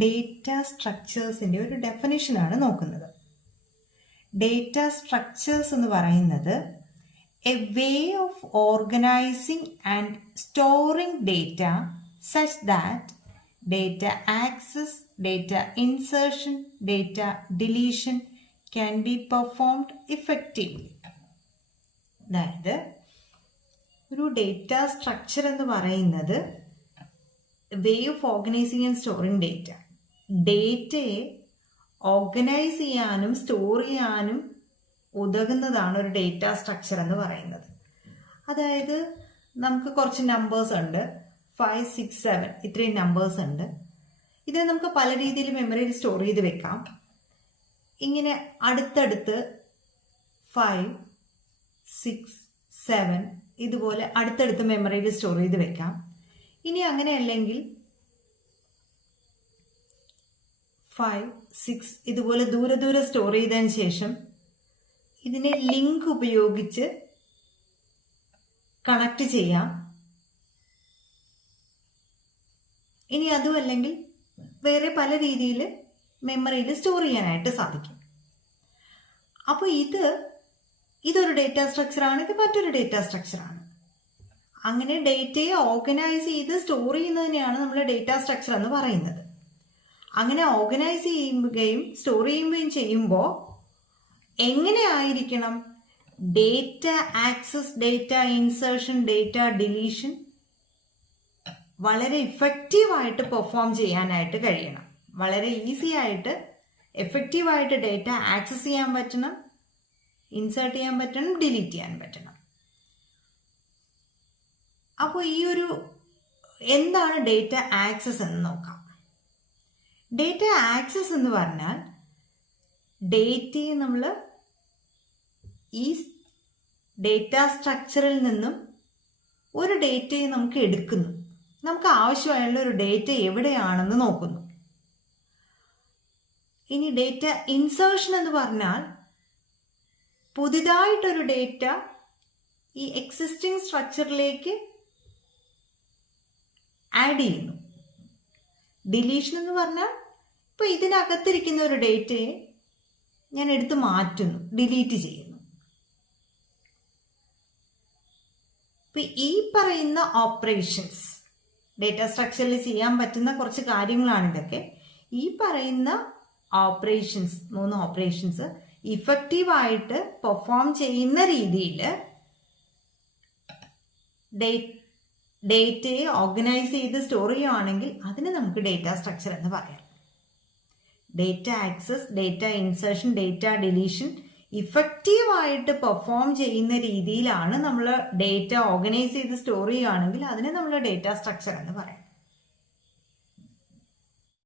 Data സ്ട്രക്ചേഴ്സിൻ്റെ ഒരു ഡെഫിനിഷനാണ് നോക്കുന്നത്. Data structures എന്ന് പറയുന്നത് a way of organising and storing data such that data access, data insertion, data deletion can be performed effectively. അതായത് ഒരു data structure എന്ന് പറയുന്നത് way of organising and storing data, ഡേറ്റയെ organise ചെയ്യാനും സ്റ്റോർ ചെയ്യാനും ഉതകുന്നതാണ് ഒരു ഡേറ്റ സ്ട്രക്ചർ എന്ന് പറയുന്നത്. അതായത് നമുക്ക് കുറച്ച് നമ്പേഴ്സ് ഉണ്ട്, 5, 6, 7 ഇത്രയും നമ്പേഴ്സ് ഉണ്ട്. ഇത് നമുക്ക് പല രീതിയിൽ മെമ്മറിയിൽ സ്റ്റോർ ചെയ്ത് വെക്കാം. ഇങ്ങനെ അടുത്തടുത്ത് 5, 6, 7 ഇതുപോലെ അടുത്തടുത്ത് മെമ്മറിയിൽ സ്റ്റോർ ചെയ്ത് വെക്കാം. ഇനി അങ്ങനെ അല്ലെങ്കിൽ 5, 6 ഇതുപോലെ ദൂരെ ദൂരെ സ്റ്റോർ ചെയ്തതിന് ശേഷം ഇതിനെ ലിങ്ക് ഉപയോഗിച്ച് കണക്ട് ചെയ്യാം. ഇനി അതും അല്ലെങ്കിൽ വേറെ പല രീതിയിൽ മെമ്മറിയിൽ സ്റ്റോർ ചെയ്യാനായിട്ട് സാധിക്കും. അപ്പോൾ ഇതൊരു ഡേറ്റ സ്ട്രക്ചറാണ്, ഇത് മറ്റൊരു ഡേറ്റ സ്ട്രക്ചറാണ്. അങ്ങനെ ഡേറ്റയെ ഓർഗനൈസ് ചെയ്ത് സ്റ്റോർ ചെയ്യുന്നതിനെയാണ് നമ്മൾ ഡേറ്റ സ്ട്രക്ചർ എന്ന് പറയുന്നത്. അങ്ങനെ ഓർഗനൈസ് ചെയ്യുകയും സ്റ്റോർ ചെയ്യുകയും ചെയ്യുമ്പോൾ എങ്ങനെ ആയിരിക്കണം data access, data insertion, data deletion വളരെ ഇഫക്റ്റീവായിട്ട് പെർഫോം ചെയ്യാനായിട്ട് കഴിയണം. വളരെ ഈസി ആയിട്ട് എഫക്റ്റീവായിട്ട് ഡേറ്റ ആക്സസ് ചെയ്യാൻ പറ്റണം, ഇൻസേർട്ട് ചെയ്യാൻ പറ്റണം, ഡിലീറ്റ് ചെയ്യാൻ പറ്റണം. അപ്പോൾ എന്താണ് ഡേറ്റ ആക്സസ് എന്ന് നോക്കാം. ഡേറ്റ ആക്സസ് എന്ന് പറഞ്ഞാൽ ഡേറ്റയെ നമ്മൾ ഈ ഡേറ്റ സ്ട്രക്ചറിൽ നിന്നും ഒരു ഡേറ്റയെ നമുക്ക് എടുക്കുന്നു, നമുക്ക് ആവശ്യമായുള്ള ഒരു ഡേറ്റ എവിടെയാണെന്ന് നോക്കുന്നു. ഇനി ഡേറ്റ ഇൻസേർഷൻ എന്ന് പറഞ്ഞാൽ പുതിയതായിട്ടൊരു ഡേറ്റ ഈ എക്സിസ്റ്റിംഗ് സ്ട്രക്ചറിലേക്ക് ആഡ് ചെയ്യുന്നു. ഡിലീഷൻ എന്ന് പറഞ്ഞാൽ ഇപ്പോൾ ഇതിനകത്തിരിക്കുന്ന ഒരു ഡേറ്റയെ ഞാൻ എടുത്ത് മാറ്റുന്നു, ഡിലീറ്റ് ചെയ്യുന്നു. ഇപ്പം ഈ പറയുന്ന ഓപ്പറേഷൻസ് ഡേറ്റ സ്ട്രക്ചറിൽ ചെയ്യാൻ പറ്റുന്ന കുറച്ച് കാര്യങ്ങളാണ് ഇതൊക്കെ. ഈ പറയുന്ന ഓപ്പറേഷൻസ്, 3 ഓപ്പറേഷൻസ് ഇഫക്റ്റീവായിട്ട് പെർഫോം ചെയ്യുന്ന രീതിയിൽ ഡേറ്റയെ ഓർഗനൈസ് ചെയ്ത് സ്റ്റോർ ചെയ്യുകയാണെങ്കിൽ അതിന് നമുക്ക് ഡേറ്റ സ്ട്രക്ചർ എന്ന് പറയാം. Data access, data insertion, data deletion ഇഫക്റ്റീവായിട്ട് പെർഫോം ചെയ്യുന്ന രീതിയിലാണ് നമ്മൾ ഡേറ്റ ഓർഗനൈസ് ചെയ്ത് സ്റ്റോർ ചെയ്യുകയാണെങ്കിൽ അതിനെ നമ്മൾ ഡേറ്റ സ്ട്രക്ചർ എന്ന് പറയാം.